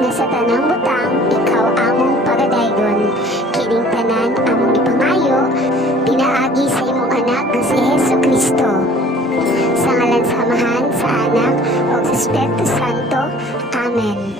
na sa tanang butang ikaw among pagadaygon. Kining tanan among ipangayo, pinaagi sa imong anak nga si Hesus Kristo. Sa ngalan sa Amahan, sa Anak, o sa Espiritu Santo. Amen.